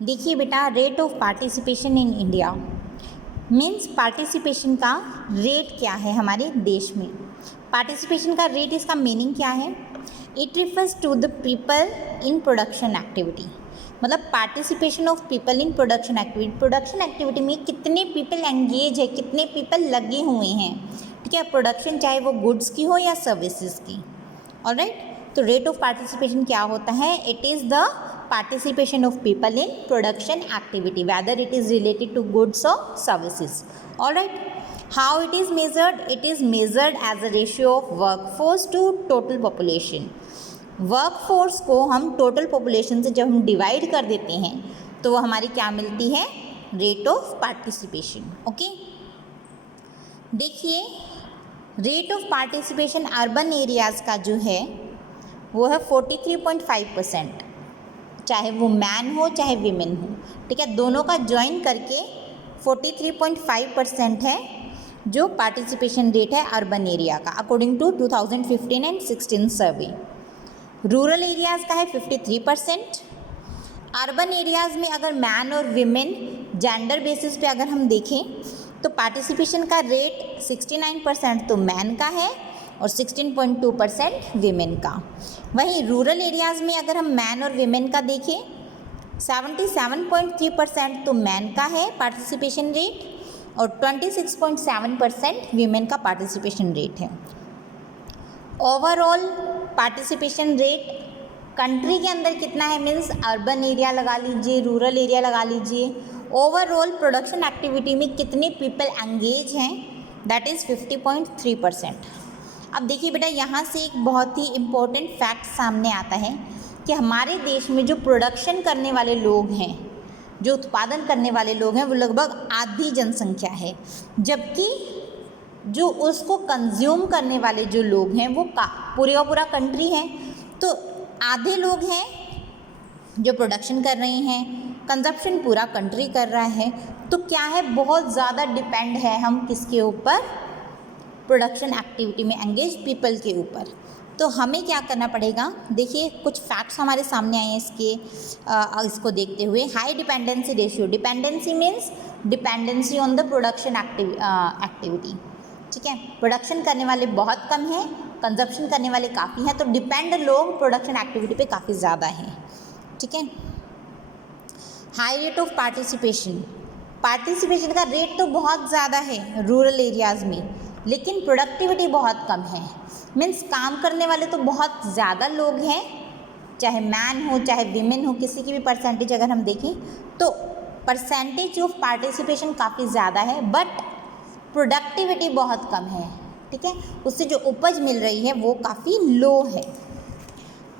देखिए बेटा, rate of participation in India means participation का रेट क्या है हमारे देश में। पार्टिसिपेशन का रेट, इसका मीनिंग क्या है? It refers to the people in production activity. मतलब participation of people in production activity, production activity में कितने पीपल एंगेज है, कितने पीपल लगे हुए हैं, ठीक है। प्रोडक्शन चाहे वो गुड्स की हो या सर्विसेज की, ऑलराइट। तो रेट ऑफ पार्टिसिपेशन क्या होता है? It is the participation of people in production activity, whether it is related to goods or services. All right. How it is measured? It is measured as a ratio of workforce to total population. Workforce को हम total population से जब हम divide कर देते हैं तो वो हमारी क्या मिलती है? Rate of participation. ओके, देखिए rate of participation urban areas का जो है वो है 43.5%, चाहे वो मैन हो चाहे वीमेन हो, ठीक है। दोनों का ज्वाइन करके 43.5% है जो पार्टिसिपेशन रेट है अर्बन एरिया का, according to 2015 and 16 survey. Rural areas का है 53%। अर्बन एरियाज़ में अगर मैन और वीमेन जेंडर बेसिस पे अगर हम देखें तो पार्टिसिपेशन का रेट 69% तो मैन का है और 16.2% वीमेन का। वहीं रूरल एरियाज़ में अगर हम मैन और वीमेन का देखें 77.3% तो मैन का है पार्टिसिपेशन रेट और 26.7% वीमेन का पार्टिसिपेशन रेट है। ओवरऑल पार्टिसिपेशन रेट कंट्री के अंदर कितना है? मीन्स अर्बन एरिया लगा लीजिए, रूरल एरिया लगा लीजिए, ओवरऑल प्रोडक्शन एक्टिविटी में कितने पीपल एंगेज हैं, दैट इज़ 50.3%। अब देखिए बेटा, यहाँ से एक बहुत ही इम्पोर्टेंट फैक्ट सामने आता है कि हमारे देश में जो प्रोडक्शन करने वाले लोग हैं, जो उत्पादन करने वाले लोग हैं, वो लगभग आधी जनसंख्या है, जबकि जो उसको कंज्यूम करने वाले जो लोग हैं वो पूरे का पूरा कंट्री है। तो आधे लोग हैं जो प्रोडक्शन कर रहे हैं, कंजप्शन पूरा कंट्री कर रहा है। तो क्या है, बहुत ज़्यादा डिपेंड है हम किसके ऊपर? प्रोडक्शन एक्टिविटी में एंगेज पीपल के ऊपर। तो हमें क्या करना पड़ेगा? देखिए कुछ फैक्ट्स हमारे सामने आए हैं इसको देखते हुए। High dependency ratio, dependency means dependency on the production activity, ठीक है। प्रोडक्शन करने वाले बहुत कम हैं, कंजप्शन करने वाले काफ़ी हैं, तो डिपेंड लोग प्रोडक्शन एक्टिविटी पे काफ़ी ज़्यादा हैं, ठीक है। High rate of participation, participation का रेट तो बहुत ज़्यादा है रूरल एरियाज़ में, लेकिन प्रोडक्टिविटी बहुत कम है। मीन्स काम करने वाले तो बहुत ज़्यादा लोग हैं, चाहे मैन हो चाहे वीमेन हो, किसी की भी परसेंटेज अगर हम देखें तो परसेंटेज ऑफ पार्टिसिपेशन काफ़ी ज़्यादा है, बट प्रोडक्टिविटी बहुत कम है, ठीक है। उससे जो उपज मिल रही है वो काफ़ी लो है।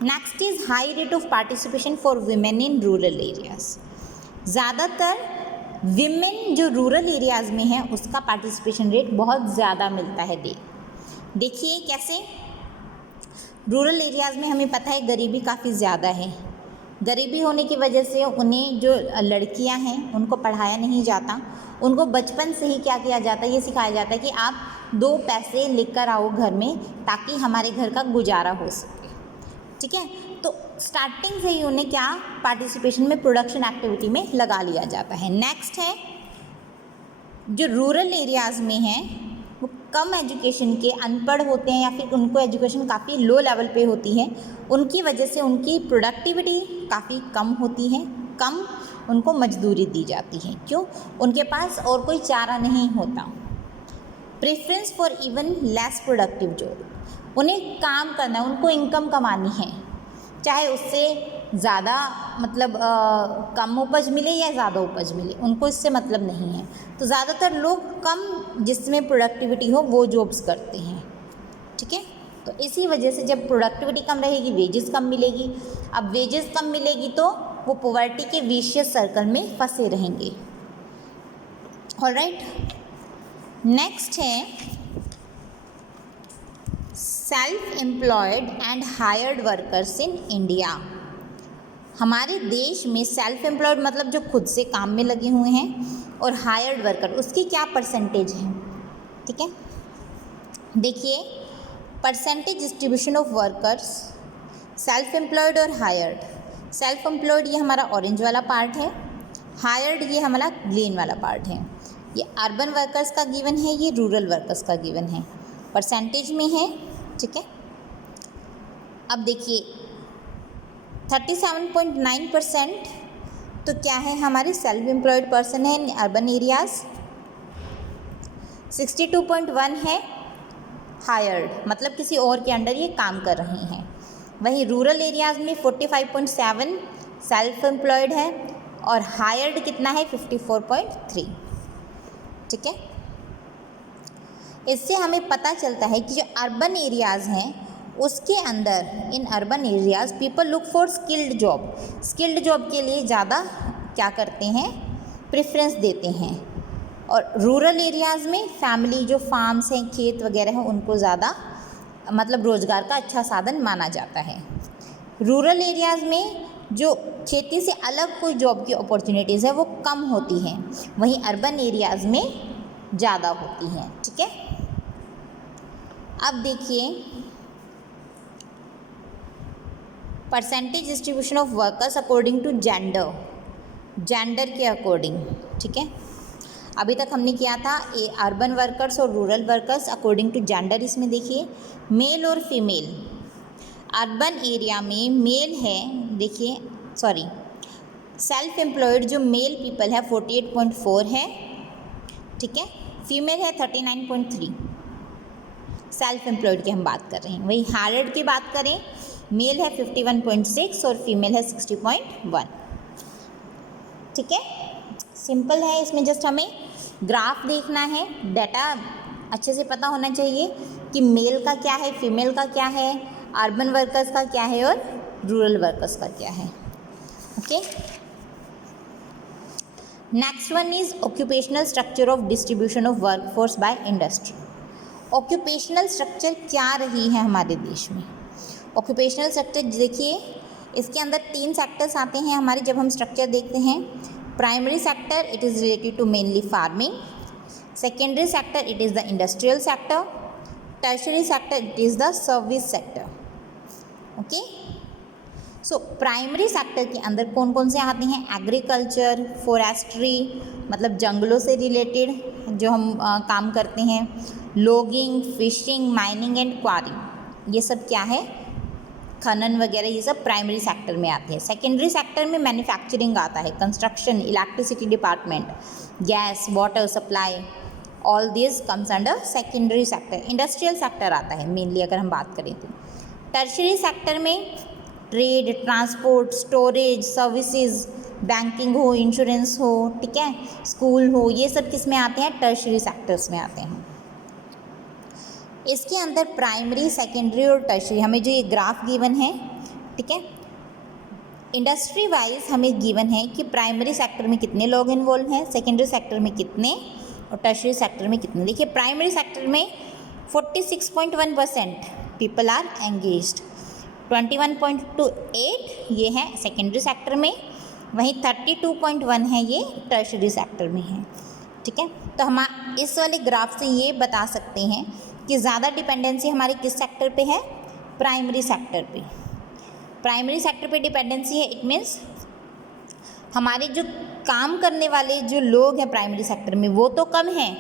Next is high rate of participation for women in rural areas. ज़्यादातर विमेन जो रूरल एरियाज़ में है उसका पार्टिसिपेशन रेट बहुत ज़्यादा मिलता है। देखिए कैसे, रूरल एरियाज़ में हमें पता है गरीबी काफ़ी ज़्यादा है। गरीबी होने की वजह से उन्हें जो लड़कियां हैं उनको पढ़ाया नहीं जाता, उनको बचपन से ही क्या किया जाता है, ये सिखाया जाता है कि आप 2 पैसे लेकर आओ घर में ताकि हमारे घर का गुजारा हो सके, ठीक है। तो स्टार्टिंग से ही उन्हें क्या पार्टिसिपेशन में प्रोडक्शन एक्टिविटी में लगा लिया जाता है। नेक्स्ट है जो रूरल एरियाज़ में हैं वो कम एजुकेशन के, अनपढ़ होते हैं या फिर उनको एजुकेशन काफ़ी लो लेवल पे होती है, उनकी वजह से उनकी प्रोडक्टिविटी काफ़ी कम होती है, कम उनको मजदूरी दी जाती है। क्यों? उनके पास और कोई चारा नहीं होता। Preference for even less productive job, उन्हें काम करना है, उनको इनकम कमानी है, चाहे उससे ज़्यादा मतलब कम उपज मिले या ज़्यादा उपज मिले, उनको इससे मतलब नहीं है। तो ज़्यादातर लोग कम जिसमें प्रोडक्टिविटी हो वो जॉब्स करते हैं, ठीक है। तो इसी वजह से जब प्रोडक्टिविटी कम रहेगी वेजेस कम मिलेगी। अब वेजेस कम मिलेगी तो वो पॉवर्टी के विशियस सर्कल में फंसे रहेंगे। ऑलराइट, नेक्स्ट है self employed and hired workers in India. हमारे देश में सेल्फ एम्प्लॉयड मतलब जो खुद से काम में लगे हुए हैं, और हायर्ड वर्कर उसकी क्या परसेंटेज है, ठीक है। देखिए percentage distribution of workers, self employed और हायर्ड। सेल्फ एम्प्लॉयड ये हमारा ऑरेंज वाला पार्ट है हायर्ड ये हमारा ग्रीन वाला पार्ट है। ये अर्बन वर्कर्स का गिवन है, ये रूरल वर्कर्स का गिवन है, परसेंटेज में है। ठीक है, अब देखिए 37.9% तो क्या है, हमारे सेल्फ एम्प्लॉयड पर्सन है इन अर्बन एरियाज। 62.1 है हायर्ड, मतलब किसी और के अंडर ये काम कर रहे हैं। वहीं रूरल एरियाज में 45.7 सेल्फ एम्प्लॉयड है और हायर्ड कितना है 54.3। ठीक है, इससे हमें पता चलता है कि जो अर्बन एरियाज़ हैं उसके अंदर, in urban areas people look for skilled job के लिए ज़्यादा क्या करते हैं, प्रेफरेंस देते हैं। और रूरल एरियाज़ में फैमिली जो फार्म्स हैं, खेत वगैरह हैं, उनको ज़्यादा मतलब रोज़गार का अच्छा साधन माना जाता है। रूरल एरियाज़ में जो खेती से अलग कोई जॉब की अपॉर्चुनिटीज़ है वो कम होती हैं, वहीं अर्बन एरियाज़ में ज़्यादा होती हैं। ठीक है, अब देखिए percentage distribution of workers according to gender के अकॉर्डिंग। ठीक है, अभी तक हमने किया था अर्बन वर्कर्स और rural workers according to gender. इसमें देखिए मेल और फीमेल, अर्बन एरिया में मेल है, देखिए सॉरी सेल्फ एम्प्लॉयड जो मेल पीपल है 48.4 है। ठीक है, फीमेल है 39.3। सेल्फ एम्प्लॉयड की हम बात कर रहे हैं। वही हायर्ड की बात करें, मेल है 51.6 और फीमेल है 60.1। ठीक है, सिंपल है। इसमें जस्ट हमें ग्राफ देखना है, डाटा अच्छे से पता होना चाहिए कि मेल का क्या है, फीमेल का क्या है, अर्बन वर्कर्स का क्या है और रूरल वर्कर्स का क्या है। Okay, next one is occupational structure of distribution of workforce by industry. Occupational structure क्या रही है हमारे देश में। ऑक्यूपेशनल स्ट्रक्चर देखिए, इसके अंदर 3 सेक्टर्स आते हैं हमारे जब हम स्ट्रक्चर देखते हैं। Primary sector it is related to mainly farming, secondary sector it is the industrial sector, tertiary sector it is the service sector. Okay, so primary sector के अंदर कौन कौन से आते हैं, एग्रीकल्चर, फॉरेस्ट्री मतलब जंगलों से रिलेटेड जो हम काम करते हैं, logging, fishing, mining and Kwaring, ये सब क्या है, खनन वगैरह, ये सब प्राइमरी सेक्टर में आते हैं। सेकेंडरी सेक्टर में मैन्युफैक्चरिंग आता है, construction, electricity department, gas, water supply, all this comes under secondary sector. Industrial sector आता है मेनली अगर हम बात करें तो। टर्शरी सेक्टर में trade, transport, storage, services, banking हो, इंश्योरेंस हो, ठीक है, स्कूल हो, ये सब किस में आते हैं, टर्शरी सेक्टर्स में आते हैं। इसके अंदर प्राइमरी, सेकेंडरी और टर्शरी हमें जो ये ग्राफ गिवन है, ठीक है, इंडस्ट्री वाइज हमें गिवन है कि प्राइमरी सेक्टर में कितने लोग इन्वॉल्व हैं, सेकेंडरी सेक्टर में कितने और टर्शरी सेक्टर में कितने। देखिए प्राइमरी सेक्टर में 46.1% पीपल आर एंगेज्ड, 21.28 ये है सेकेंडरी सेक्टर में, वहीं 32.1 है ये टर्शरी सेक्टर में है। ठीक है, तो हम इस वाले ग्राफ से ये बता सकते हैं कि ज़्यादा डिपेंडेंसी हमारे किस सेक्टर पे है, प्राइमरी सेक्टर पे। प्राइमरी सेक्टर पे डिपेंडेंसी है, इट मीन्स हमारे जो काम करने वाले जो लोग हैं प्राइमरी सेक्टर में वो तो कम हैं,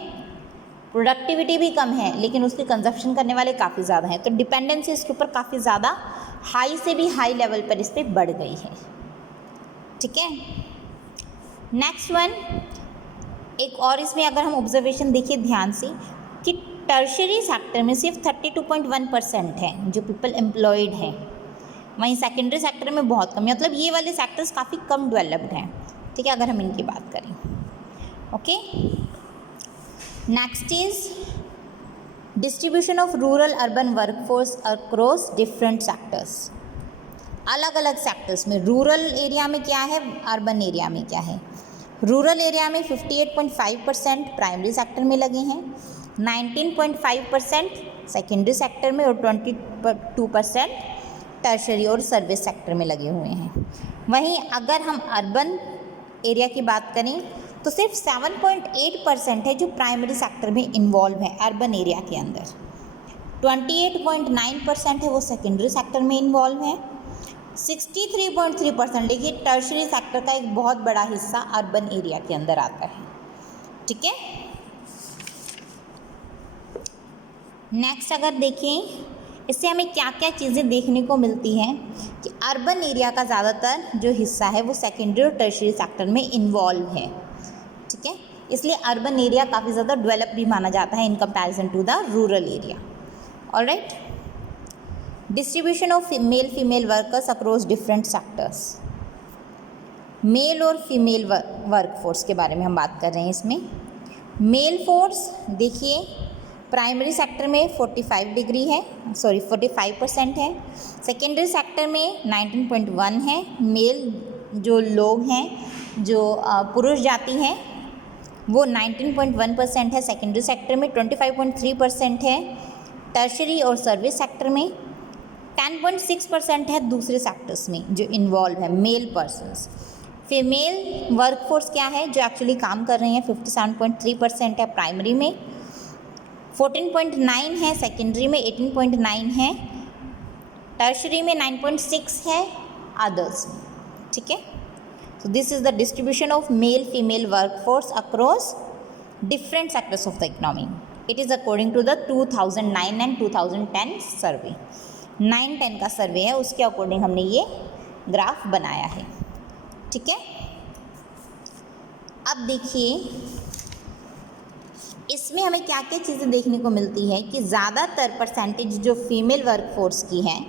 प्रोडक्टिविटी भी कम है, लेकिन उसकी कंजप्शन करने वाले काफ़ी ज़्यादा हैं, तो डिपेंडेंसी इसके ऊपर काफ़ी ज़्यादा हाई से भी हाई लेवल पर इस पर बढ़ गई है। ठीक है, नेक्स्ट वन एक और इसमें अगर हम ऑब्जर्वेशन देखिए ध्यान से कि टर्शरी सेक्टर में सिर्फ 32.1% है जो पीपल एम्प्लॉयड हैं, वहीं सेकेंडरी सेक्टर में बहुत कम है, मतलब ये वाले सेक्टर्स काफ़ी कम डेवलप्ड हैं। ठीक है, अगर हम इनकी बात करें। Okay, next is distribution of rural urban workforce across different sectors. अलग अलग सेक्टर्स में रूरल एरिया में क्या है, अर्बन एरिया में क्या है। रूरल एरिया में 58.5% प्राइमरी सेक्टर में लगे हैं, 19.5% सेकेंडरी सेक्टर में और 22% टर्शरी और सर्विस सेक्टर में लगे हुए हैं। वहीं अगर हम अर्बन एरिया की बात करें तो सिर्फ 7.8% है जो प्राइमरी सेक्टर में इन्वॉल्व है अर्बन एरिया के अंदर, 28.9% है वो सेकेंडरी सेक्टर में इन्वॉल्व है, 63.3%। देखिए टर्शरी सेक्टर का एक बहुत बड़ा हिस्सा अर्बन एरिया के अंदर आता है, ठीक है। नेक्स्ट अगर देखें इससे हमें क्या क्या चीज़ें देखने को मिलती हैं कि अर्बन एरिया का ज़्यादातर जो हिस्सा है वो सेकेंडरी और टर्शरी सेक्टर में इन्वॉल्व है, ठीक है। इसलिए अर्बन एरिया काफ़ी ज़्यादा डेवलप भी माना जाता है in comparison to the rural area. Alright, distribution of male female workers across different sectors. Male और फीमेल वर्कफोर्स के बारे में हम बात कर रहे हैं। इसमें मेल फोर्स देखिए प्राइमरी सेक्टर में 45% है, सेकेंडरी सेक्टर में 19.1 है। मेल जो लोग हैं जो पुरुष जाति हैं वो 19.1% है, सेकेंडरी सेक्टर में 25.3% है, टर्शरी और सर्विस सेक्टर में 10.6% है, दूसरे सेक्टर्स में जो इन्वॉल्व है मेल पर्सन्स। फीमेल वर्कफोर्स क्या है जो एक्चुअली काम कर रहे हैं 57.3% है प्राइमरी में, 14.9 है सेकेंडरी में, 18.9 है टर्शरी में, 9.6 है अदर्स में, ठीक है। So this is the distribution of male female workforce across different sectors of the economy. It is according to the 2009 and 2010 survey. 9-10 का सर्वे है, उसके अकॉर्डिंग हमने ये ग्राफ बनाया है, ठीक है। अब देखिए इसमें हमें क्या क्या चीज़ें देखने को मिलती है कि ज़्यादातर परसेंटेज जो फीमेल वर्कफोर्स की है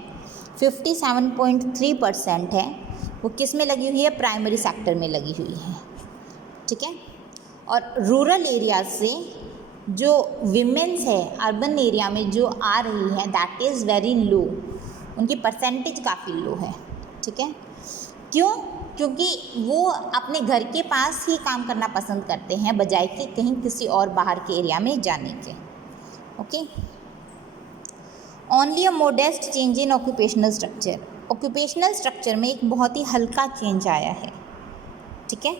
57.3% है, वो किस में लगी हुई है, प्राइमरी सेक्टर में लगी हुई है, ठीक है। और रूरल एरिया से जो विमेंस है अर्बन एरिया में जो आ रही है दैट इज़ वेरी लो, उनकी परसेंटेज काफ़ी लो है, ठीक है। क्यों? क्योंकि वो अपने घर के पास ही काम करना पसंद करते हैं बजाय कि कहीं किसी और बाहर के एरिया में जाने के। Okay, only a modest change in occupational structure. Occupational structure में एक बहुत ही हल्का चेंज आया है, ठीक है।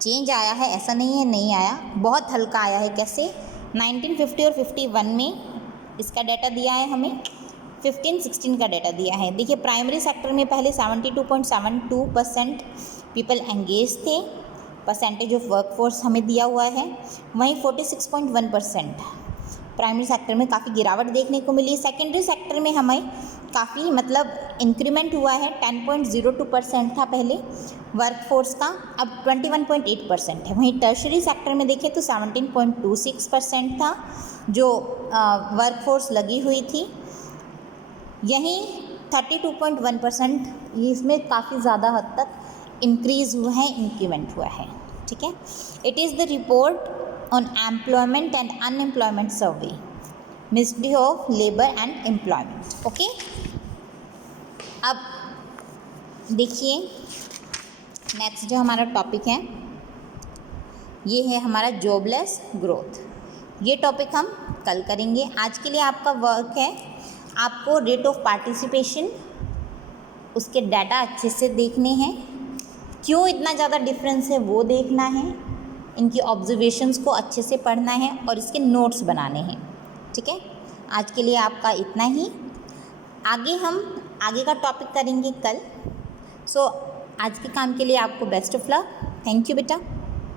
चेंज आया है ऐसा नहीं है नहीं आया, बहुत हल्का आया है। कैसे? 1950 और 51 में इसका डाटा दिया है हमें, 15-16 का डाटा दिया है। देखिए प्राइमरी सेक्टर में पहले 72.72% पीपल एंगेज थे, परसेंटेज ऑफ वर्कफोर्स हमें दिया हुआ है। वहीं 46.1% प्राइमरी सेक्टर में काफ़ी गिरावट देखने को मिली। सेकेंडरी सेक्टर में हमें काफ़ी मतलब इंक्रीमेंट हुआ है, 10.02% था पहले वर्कफोर्स का, अब 21.8% है। वहीं टर्शरी सेक्टर में देखें तो 17.26% था जो वर्कफोर्स लगी हुई थी। यहीं 32.1% इसमें काफ़ी ज़्यादा हद तक इंक्रीज़ हुआ है, इंक्रीमेंट हुआ है, ठीक है। It is the report on employment and unemployment survey, ministry of labour and employment. Okay, अब देखिए नेक्स्ट जो हमारा टॉपिक है ये है हमारा जॉबलेस ग्रोथ। ये टॉपिक हम कल करेंगे। आज के लिए आपका वर्क है आपको रेट ऑफ पार्टिसिपेशन उसके डाटा अच्छे से देखने हैं, क्यों इतना ज़्यादा डिफरेंस है वो देखना है, इनकी ऑब्जर्वेशंस को अच्छे से पढ़ना है और इसके नोट्स बनाने हैं, ठीक है। आज के लिए आपका इतना ही, आगे हम आगे का टॉपिक करेंगे कल। सो आज के काम के लिए आपको best of luck. Thank you बेटा।